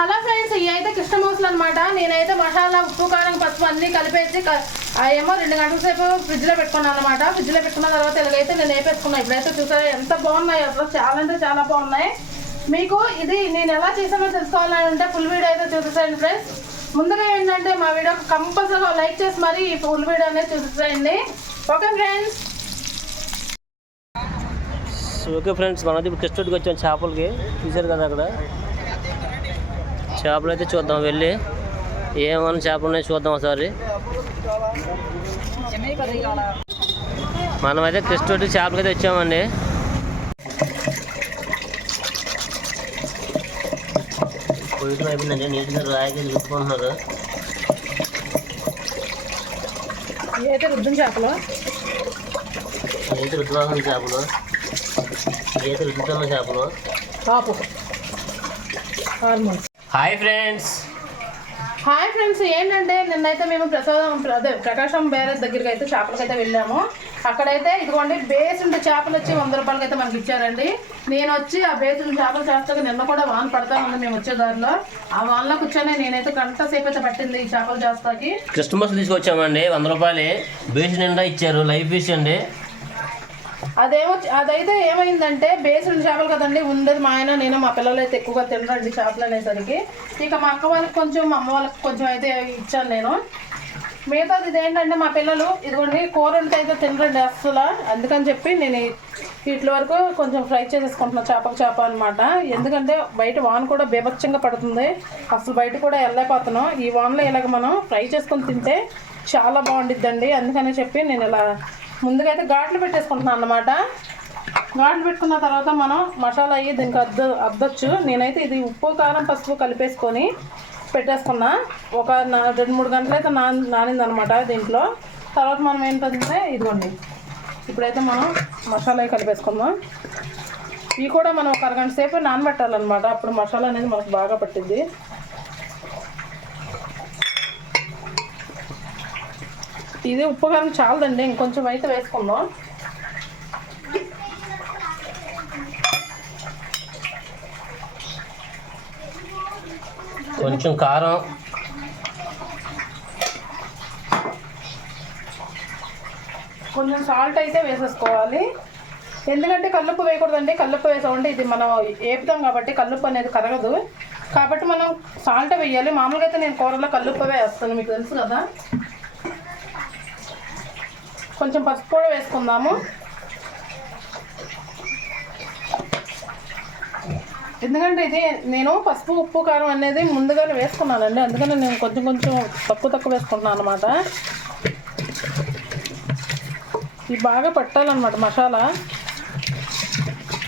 Hello friends ఇవి అయితే కృష్ణమూసలు అనమాట నేనైతే మసాలా ఉప్పు కారం పసుపు అన్నీ కలిపేసి ఏమో రెండు గంటల సేపు ఫ్రిడ్జ్లో పెట్టుకున్నాను అనమాట ఫ్రిడ్జ్లో పెట్టుకున్న తర్వాత ఇలాగైతే నేను వేపేసుకున్నాను ఇప్పుడైతే చూసారా ఎంత బాగున్నాయి అసలు. చాలా అంటే చాలా బాగున్నాయి. మీకు ఇది నేను ఎలా చేసానో తెలుసుకోవాలని అంటే ఫుల్ వీడియో అయితే చూసేసేయండి ఫ్రెండ్స్. ముందుగా ఏంటంటే మా వీడియో కంపల్సరీగా లైక్ చేసి మరి ఈ ఫుల్ వీడియో అనేది చూసేసేయండి. Okay friends. ఓకే ఫ్రెండ్స్ మనది ఇప్పుడు టెస్ట్ వచ్చాం చేపలకి. చూసారు కదా అక్కడ? చేపలు అయితే చూద్దాం వెళ్ళి. ఏమైనా చేపలు ఉన్నాయి చూద్దాం ఒకసారి. మనమైతే టెస్ట్ చేపలకి అయితే వచ్చామండి. కొయ్యటం అయిపోయిందండి నీట్గా రాయికి రుద్దుకుంటున్నారు ఇవైతే రుద్దిన చేపలు? అయితే రుద్దువాల్సిన చేపలు? రుద్దుతున్న చేపలు? Hormones hi friends. Hi friends ఏంటంటే నిన్నైతే మేము ప్రసాదం అదే ప్రకాశం బ్యారేజ్ దగ్గరికి అయితే చేపలకైతే వెళ్ళాము. అక్కడైతే ఇదిగోండి బేస్ ఉండే చేపలు వచ్చి వంద రూపాయలకి అయితే మనకి ఇచ్చారండి. నేను వచ్చి ఆ బేస్ ఉండే చేపలు చేస్తాక నిన్న కూడా వాన పడతా ఉంది మేము వచ్చే దారిలో. ఆ వానలో కూర్చొని నేనైతే గంట సేపు అయితే పట్టింది ఈ చేపలు చేస్తాకి. కస్టమర్స్ తీసుకొచ్చామండి వంద రూపాయలు. బేస్ నిండా ఇచ్చారు లైఫ్ ఫిష్ అండి. అదేమో అదైతే ఏమైందంటే బేసుడు చేపలు కదండి ఉండేది మా ఆయన నేను మా పిల్లలు అయితే ఎక్కువగా తినరండి చేపలు అనేసరికి. ఇక మా అక్క వాళ్ళకి కొంచెం మా అమ్మ వాళ్ళకి కొంచెం అయితే ఇచ్చాను నేను. మిగతాది ఇదేంటంటే మా పిల్లలు ఇదిగోండి కూర ఉంటే అయితే తినరండి అస్సలు. అందుకని చెప్పి నేను వీటి వరకు కొంచెం ఫ్రై చేసేసుకుంటున్నా చేపకు చేప అనమాట ఎందుకంటే బయట వాన్ కూడా బీభత్సంగా పడుతుంది. అసలు బయట కూడా వెళ్ళలేకపోతున్నాం. ఈ వాన్లో ఇలాగ మనం ఫ్రై చేసుకొని తింటే చాలా బాగుండిద్దండి. అందుకని చెప్పి నేను ఇలా ముందుగా అయితే ఘాట్లు పెట్టేసుకుంటున్నాను అన్నమాట. ఘాట్లు పెట్టుకున్న తర్వాత మనం మసాలా అయ్యి దీనికి అద్ద అద్దొచ్చు. నేనైతే ఇది ఉప్పు కారం పసుపు కలిపేసుకొని పెట్టేసుకున్నా. ఒక నా- రెండు మూడు గంటలు అయితే నాన్ నానిందనమాట దీంట్లో. తర్వాత మనం ఏంటంటే ఇదిగోండి. ఇప్పుడైతే మనం మసాలా కలిపేసుకుందాం. ఇవి కూడా మనం ఒక అరగంట సేపు నానబెట్టాలన్నమాట. అప్పుడు మసాలా అనేది మనకు బాగా పట్టింది ఇది ఉప్పు కారం చాలదండి ఇంకొంచెం అయితే వేసుకుందాం. కొంచెం కారం. కొంచెం సాల్ట్ అయితే వేసేసుకోవాలి. ఎందుకంటే కల్లుప్పు వేయకూడదండి కల్లుప్పు వేసామంటే ఇది మనం ఏపుతాం కాబట్టి కల్లుప్పు అనేది కరగదు. కాబట్టి మనం సాల్ట్ వేయాలి. మామూలుగా అయితే నేను కూరలో కల్లుప్పు వేస్తాను మీకు తెలుసు కదా. కొంచెం పసుపు కూడా వేసుకుందాము. ఎందుకంటే ఇది నేను పసుపు ఉప్పు కారం అనేది ముందుగానే వేసుకున్నానండి. అందుకని నేను కొంచెం కొంచెం తక్కువ తక్కువ వేసుకుంటున్నాను అనమాట ఇది బాగా పట్టాలన్నమాట మసాలా.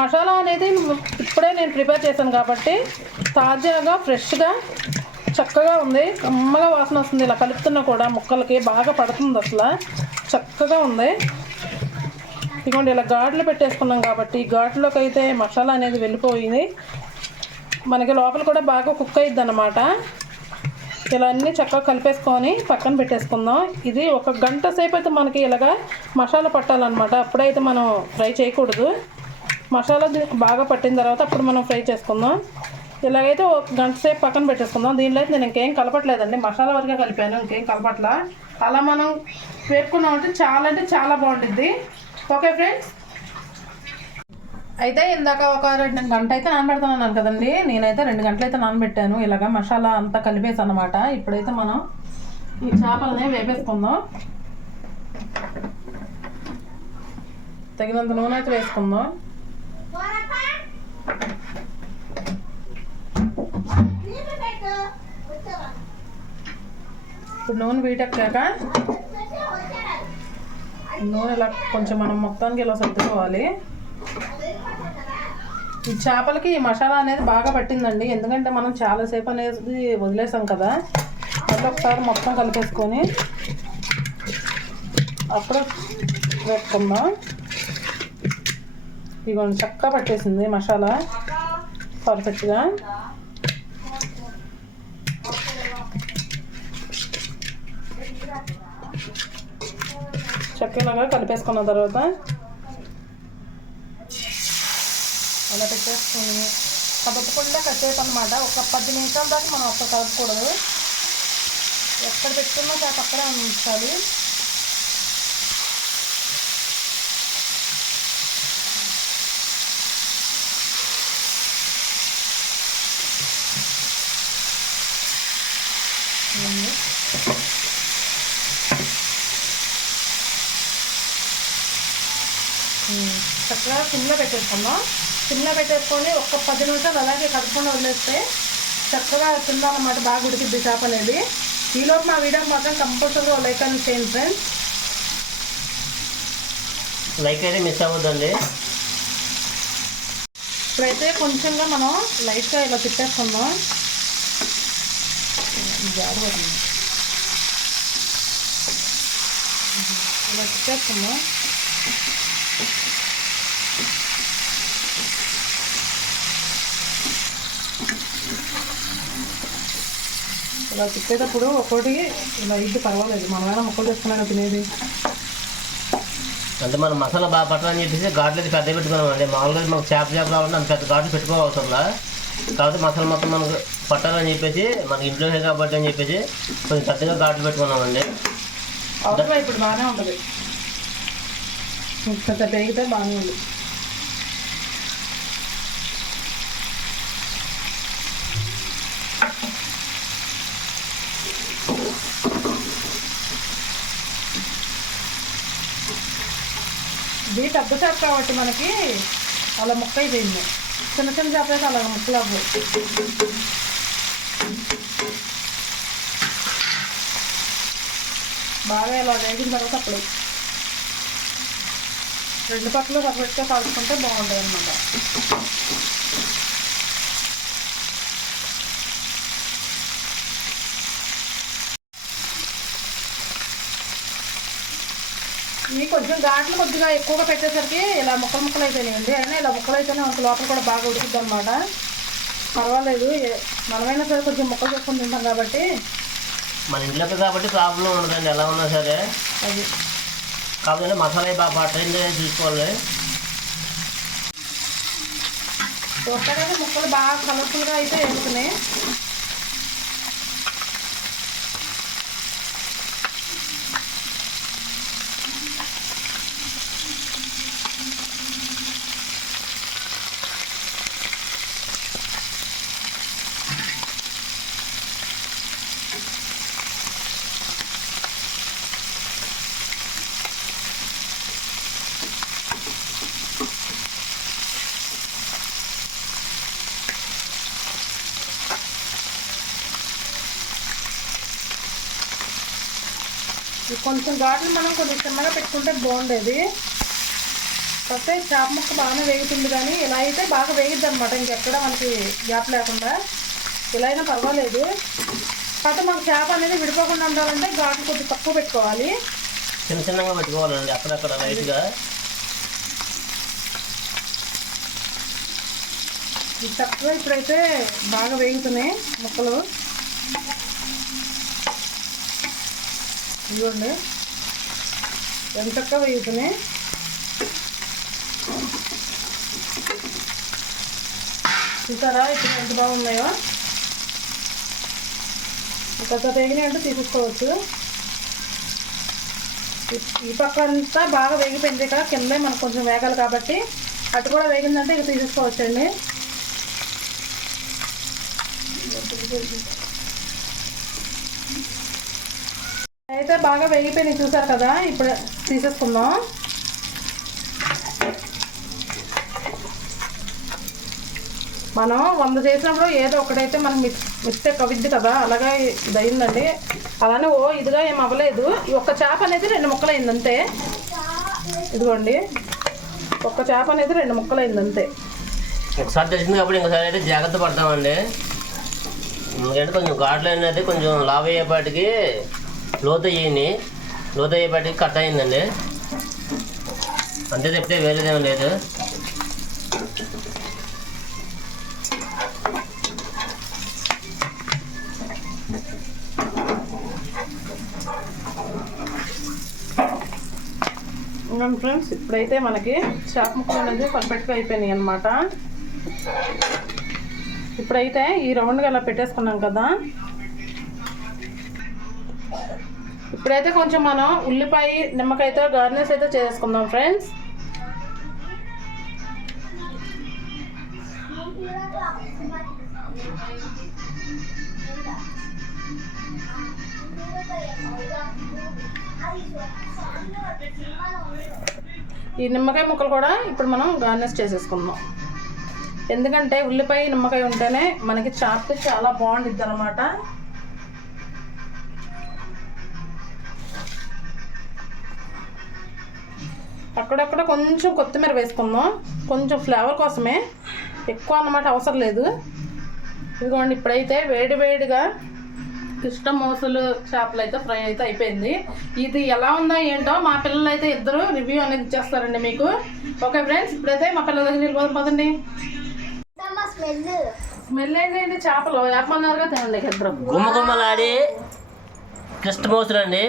మసాలా అనేది ఇప్పుడే నేను ప్రిపేర్ చేశాను కాబట్టి తాజాగా ఫ్రెష్గా చక్కగా ఉంది. కమ్మగా వాసన వస్తుంది. ఇలా కలుపుతున్నా కూడా ముక్కలకి బాగా పడుతుంది అసలు. చక్కగా ఉంది. ఇదిగోండి ఇలా ఘాట్లు పెట్టేసుకున్నాం కాబట్టి ఘాట్లోకి అయితే మసాలా అనేది వెళ్ళిపోయింది. మనకి లోపల కూడా బాగా కుక్ అయ్యిద్ది అనమాట ఇలా అన్నీ చక్కగా కలిపేసుకొని పక్కన పెట్టేసుకుందాం. ఇది ఒక గంట సేపు అయితే మనకి ఇలాగా మసాలా పట్టాలన్నమాట. అప్పుడైతే మనం ఫ్రై చేయకూడదు. మసాలా బాగా పట్టిన తర్వాత అప్పుడు మనం ఫ్రై చేసుకుందాం. ఇలాగైతే ఒక గంట సేపు పక్కన పెట్టేసుకుందాం. దీనిలో అయితే నేను ఇంకేం కలపట్లేదండి. మసాలా వరకే కలిపాను. ఇంకేం కలపట్లా. అలా మనం వేపుకున్నామంటే చాలా అంటే చాలా బాగుంటుంది ఓకే ఫ్రెండ్స్? అయితే ఇందాక ఒక రెండు గంట అయితే నానబెడతానన్నాను కదండి. నేనైతే రెండు గంటలు అయితే నానబెట్టాను. ఇలాగ మసాలా అంతా కలిపేసి అనమాట ఇప్పుడైతే మనం ఈ చేపలని వేపేసుకుందాం. తగినంత నూనె అయితే వేసుకుందాం. ఇప్పుడు నూనె వీటెక్కాక నూనె ఇలా కొంచెం మనం మొత్తానికి ఇలా సర్దుకోవాలి. ఈ చేపలకి ఈ మసాలా అనేది బాగా పట్టిందండి. ఎందుకంటే మనం చాలాసేపు అనేది వదిలేసాం కదా. మళ్ళీ ఒకసారి మొత్తం కలిపేసుకొని అప్పుడు వేసుకుందాం. ఇదిగోండి చక్కగా పట్టేసింది మసాలా. పర్ఫెక్ట్గా చక్కగా కలిపేసుకున్న తర్వాత? అలా పెట్టేసుకొని కదపకుండా కట్టేపు అనమాట ఒక పది నిమిషాల దాకా మనం ఒక్క కలపకూడదు ఎక్కడ పెట్టుకున్నా చేప అక్కడే ఉంచాలి ఉంది. ఉమ్, చక్కగా సిమ్లో పెట్టేసుకుందాం. సిమ్లో పెట్టేసుకొని ఒక్క పది నిమిషాలు అలాగే కలుపుకొని వదిలేస్తే చక్కగా తిందామన్నమాట బాగా ఉడికిద్ది చేప అనేది. ఈలోపు మా వీడియోకి మాత్రం కంపల్సరీగా లైక్ అని చేయండి ఫ్రెండ్స్. లైక్ అయితే మిస్ అవ్వద్దండి. ఇప్పుడైతే కొంచెంగా మనం లైట్గా ఇలా తిప్పేసుకుందాం. ఇలా తిప్పేసుకుందాం. ఇలా తిప్పేటప్పుడు ఒక్కోటి ఇలా ఇది పర్వాలేదు. మనమైనా ముక్కలు చేసుకున్నాక తినేది. అంటే మనం మసాలా బాగా పట్టాలని చెప్పేసి ఘాట్లు అయితే పెద్ద పెట్టుకున్నాం. అండి మామూలుగా మాకు చేప చేప కావాలంటే అంత పెద్ద ఘాట్లు పెట్టుకోవాల్సిందా? కాబట్టి మసాలా మొత్తం మనకు పట్టాలని చెప్పేసి మనకి ఇంట్లో కాబట్టి అని చెప్పేసి కొంచెం పెద్దగా ఘాట్లు పెట్టుకున్నామండి. ఇప్పుడు బాగానే ఉంటుంది. కొంత పెరిగితే బాగానే ఉంది. బీ పెద్ద చేప కాబట్టి మనకి అలా ముక్క అయిపోయింది చిన్న చిన్న చేప అయితే అలా ముక్కలు అవ్వవు బాగా ఇలా వేగిన తర్వాత అప్పుడు రెండు పక్కలు పక్కపెట్టుగా కాల్చుకుంటే బాగుంటుంది అన్నమాట ఇవి కొంచెం ఘాట్లు కొద్దిగా ఎక్కువగా పెట్టేసరికి ఇలా ముక్కలు ముక్కలు అయిపోయినాయండి. అయినా ఇలా ముక్కలు అయితేనే మనకు లోపల కూడా బాగా ఉడుకుద్ది అనమాట పర్వాలేదు మనమైనా సరే కొంచెం ముక్కలు చేసుకొని తింటాం కాబట్టి. మన ఇంట్లోకి కాబట్టి ప్రాబ్లం ఉండదండి. ఎలా ఉన్నా సరే. అది. కాకపోతే మసాలా బాగా పట్టండి చూసుకోవాలి. చూడటానికి ముక్కలు బాగా కలర్ఫుల్గా అయితే వేసుకున్నాయి కొంచెం ఘాట్లు మనం కొంచెం చిన్నగా పెట్టుకుంటే బాగుండేది. కాకపోతే చేప ముక్క బాగానే వేగుతుంది కానీ ఇలా అయితే బాగా వేగిద్ది అనమాట ఇంకెక్కడ మనకి గ్యాప్ లేకుండా. ఇలా అయినా పర్వాలేదు. కాకపోతే మనకు చేప అనేది విడిపోకుండా ఉండాలంటే ఘాట్లు కొంచెం తక్కువ పెట్టుకోవాలి. చిన్న చిన్నగా పెట్టుకోవాలండి అక్కడక్కడ లైట్గా. ఇది చక్కగా ఇప్పుడైతే బాగా వేగుతున్నాయి ముక్కలు. ఇదిగోండి. ఎంత చక్కగా వేగుతున్నాయి చూసారా? ఇప్పుడు ఎంత బాగున్నాయో? ఒక వేగినాయి అంటే తీసుకోవచ్చు ఈ- పక్క అంతా బాగా వేగిపోయింది కదా కింద మనకు కొంచెం వేగాలి కాబట్టి అటు కూడా వేగిందంటే ఇక తీసుకోవచ్చండి అయితే బాగా వేగిపోయినాయి చూసారు కదా? ఇప్పుడు తీసేసుకుందాం. మనం వంద చేసినప్పుడు ఏదో ఒకటైతే మనం మిస్ మిస్టేక్ అవిద్ది కదా? అలాగే ఇది అయిందండి అలానే ఓ ఇదిగా ఏం అవ్వలేదు. ఒక్క చేప అనేది రెండు ముక్కలు అంతే. ఇదిగోండి. ఒక్క చేప అనేది రెండు ముక్కలు అయింది అంతే. ఒకసారి తెలిసింది కాబట్టి ఇంకోసారి అయితే జాగ్రత్త పడతామండి. ఎందుకంటే కొంచెం ఘాట్లు అనేది కొంచెం లావ్ అయ్యేపాటికి లోతు అయ్యింది లోతు అయ్యేపాటికి కట్ అయిందండి. అంతే చెప్తే వేరేదేం లేదు. ఫ్రెండ్స్ ఇప్పుడైతే మనకి చేప ముక్కలు అనేది పర్ఫెక్ట్గా అయిపోయినాయి అనమాట ఇప్పుడైతే ఈ రౌండ్గా అలా పెట్టేసుకున్నాం కదా. ఇప్పుడైతే కొంచెం మనం ఉల్లిపాయ నిమ్మకాయతో గార్నిష్ అయితే చేసుకుందాం ఫ్రెండ్స్ ఈ నిమ్మకాయ ముక్కలు కూడా ఇప్పుడు మనం గార్నిష్ చేసేసుకుందాం. ఎందుకంటే ఉల్లిపాయ నిమ్మకాయ ఉంటేనే మనకి చాప్ చాలా బాగుంటుంది అనమాట అక్కడక్కడ కొంచెం కొత్తిమీర వేసుకుందాం. కొంచెం ఫ్లేవర్ కోసమే. ఎక్కువ అన్నమాట అవసరం లేదు. ఇదిగోండి ఇప్పుడైతే వేడి వేడిగా కృష్ణ మోసలు చేపలు అయితే ఫ్రై అయితే అయిపోయింది. ఇది ఎలా ఉందో ఏంటో మా పిల్లలు అయితే ఇద్దరు రివ్యూ అనేది ఇచ్చేస్తారండి మీకు. ఓకే ఫ్రెండ్స్ ఇప్పుడైతే మా పిల్లల దగ్గర వెళ్ళిపోదాం పదండి. స్మెల్. ఏంటి చేపలు ఏపమన్నారుగా తినండి ఇద్దరు. గుమ్మ గుమ్మలాడి కృష్ణమూర్తులు అండి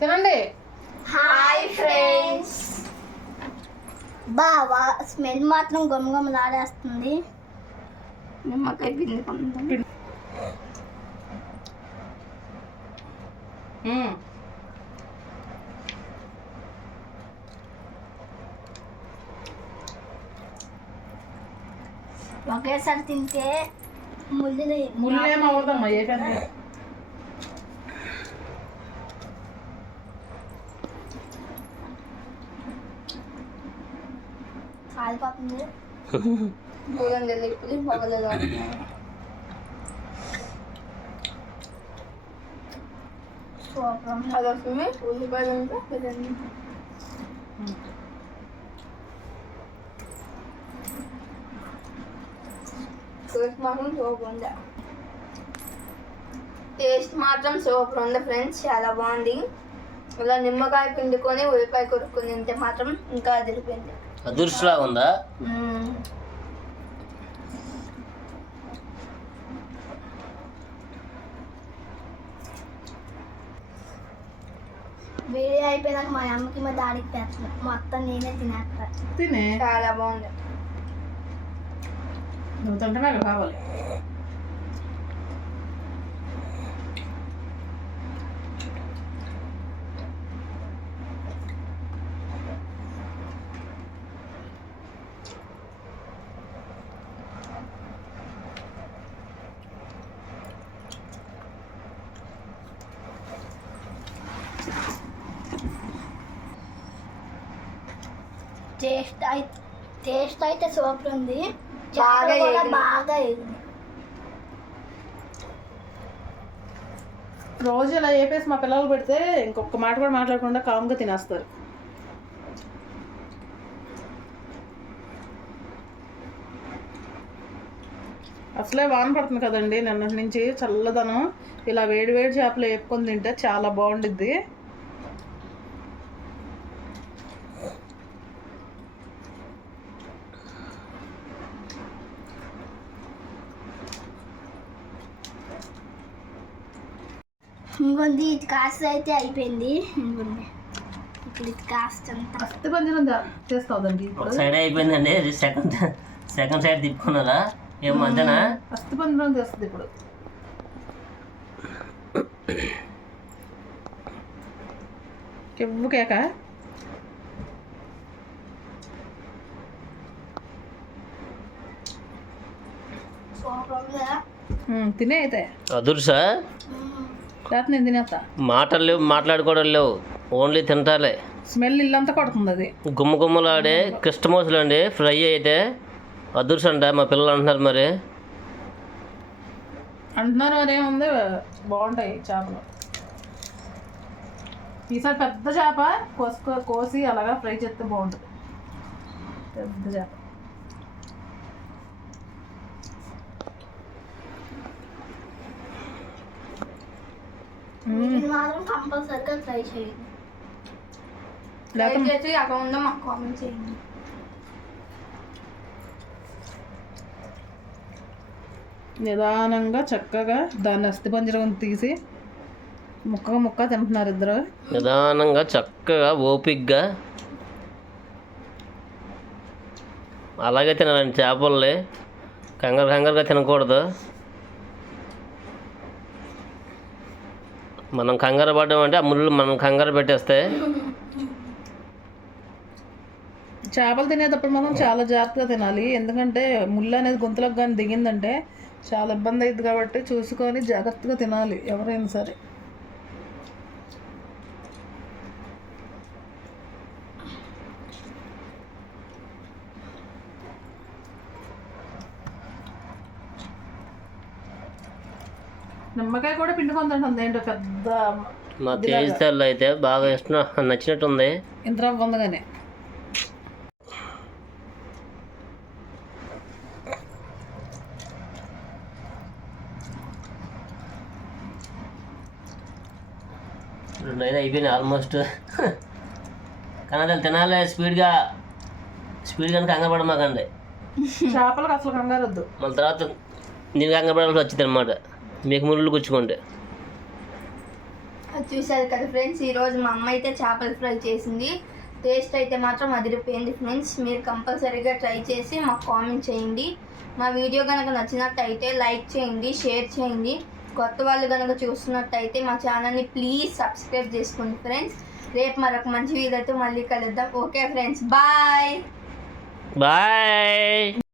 తినండి. హాయ్ ఫ్రెండ్స్ బావా స్మెల్ మాత్రం గుమగుమలాడేస్తుంది. నిమ్మకాయ పిండుకుందాం మ్మ్. ఒకేసారి తింటే ముళ్ళు ముళ్ళు ఏం అవ్వదమ్మా ఏ పెద్ద కాలిపోతుంది దూరం ఉల్లిపాయలు ఉంటే టేస్ట్ మాత్రం సూపర్ ఉంది టేస్ట్ మాత్రం సూపర్ ఉంది ఫ్రెండ్స్ చాలా బాగుంది. ఇలా నిమ్మకాయ పిండుకొని ఉల్లిపాయ కొరుక్కుని తింటే మాత్రం ఇంకా అదిరిపోయింది. అదృష్టలా ఉందా? వీడియో అయిపోయినాక మా అమ్మకి మా డాడీకి తెస్తాను మొత్తం నేనే తినేస్తా. తినే? చాలా బాగుంది. నువ్వు తింటే కావాలి టేస్ట్ అయితే టేస్ట్ అయితే సూపర్ ఉంది. బాగా. బాగా. రోజు ఇలా వేపేసి మా పిల్లలు పెడితే ఇంకొక మాట కూడా మాట్లాడకుండా కామ్గా తినేస్తారు. అసలే వాన పడుతుంది కదండి. నిన్నటి నుంచి చల్లదనం. ఇలా వేడి వేడి చేపలు వేపుకొని తింటే చాలా బాగుండిద్ది. ఇంకొంది ఇది కాస్త అయితే అయిపోయింది. ఇంకొంది. ఇప్పుడు ఇది కాస్త అంతా. అస్తి పంజరం చేస్తావుదండి ఒక ఇప్పుడు సైడ్ అయిపోయిందండి ఇది సెకండ్ సెకండ్ సైడ్ తిప్పుకున్నారా? ఏం మధ్యన అస్తి పంజరం చేస్తుంది ఇప్పుడు? కెవ్వు కేక సూపర్ ఉందా? ఉమ్, తినే అయితే. తినేస్తా మాటలు లేవు మాట్లాడుకోవడం లేవు. ఓన్లీ తింటాలే. స్మెల్ ఇల్లంతా కొడుతుంది అది. గుమ్మ గుమ్మలాడే కృష్ణమూసలు అండి ఫ్రై అయితే. అదుర్స్ అంట మా పిల్లలు అంటున్నారు మరి. అంటున్నారు అదే ఉంది బాగుంటాయి చేపలు. ఈసారి పెద్ద చేప కోసుకో కోసి అలాగా ఫ్రై చేస్తే బాగుంటుంది. పెద్ద చేప. ఇది మాత్రం కంపల్సరిగా ట్రై చేయండి. లేకపోతే చేసి అక్కడ ఉందో మాకు కామెంట్ చేయండి. నిదానంగా చక్కగా దాన్ని అస్థిపంజరం తీసి ముక్క ముక్క తింటున్నారు ఇద్దరు. నిదానంగా చక్కగా ఓపిగ్గా. అలాగే తినాలండి చేపల్ని. కంగారు కంగారుగా తినకూడదు. మనం కంగారు పడడం అంటే ఆ ముళ్ళు మనం కంగారు పెట్టేస్తే చేపలు తినేటప్పుడు మనం చాలా జాగ్రత్తగా తినాలి. ఎందుకంటే ముళ్ళు అనేది గొంతులకు కానీ దిగిందంటే చాలా ఇబ్బంది అయింది కాబట్టి చూసుకొని జాగ్రత్తగా తినాలి ఎవరైనా సరే. నిమ్మకాయ కూడా పిండుకొని తింటుంది ఏంటో పెద్ద మా తేజ్ తల్లి అయితే బాగా ఇష్టం నచ్చినట్టుంది. ఇంత ఉందగానే. రెండు అయితే అయిపోయినాయి ఆల్మోస్ట్. కానీ అది తినాలి స్పీడ్గా స్పీడ్గా కంగారు పడమాకండి. చేపలకు అసలు కంగారు వద్దు. మళ్ళీ తర్వాత నేను కంగారు పడాల్సి వచ్చింది అనమాట మీకు ముళ్ళు గుచ్చుకోండి చూశారు కదా ఫ్రెండ్స్ ఈరోజు మా అమ్మ అయితే చేపల ఫ్రై చేసింది. టేస్ట్ అయితే మాత్రం అదిరిపోయింది ఫ్రెండ్స్. మీరు కంపల్సరీగా ట్రై చేసి మాకు కామెంట్ చేయండి. మా వీడియో కనుక నచ్చినట్టయితే లైక్ చేయండి షేర్ చేయండి. కొత్త వాళ్ళు కనుక చూస్తున్నట్టయితే మా ఛానల్ని ప్లీజ్ సబ్స్క్రైబ్ చేసుకోండి ఫ్రెండ్స్. రేపు మరొక మంచి వీడియోతో మళ్ళీ కలుద్దాం. Okay friends bye. బాయ్.